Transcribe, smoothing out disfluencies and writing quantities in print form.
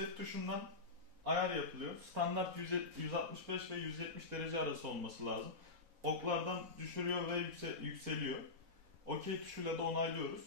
Set tuşundan ayar yapılıyor. Standart 165 ve 170 derece arası olması lazım. Oklardan düşürüyor ve yükseliyor. OK tuşuyla da onaylıyoruz.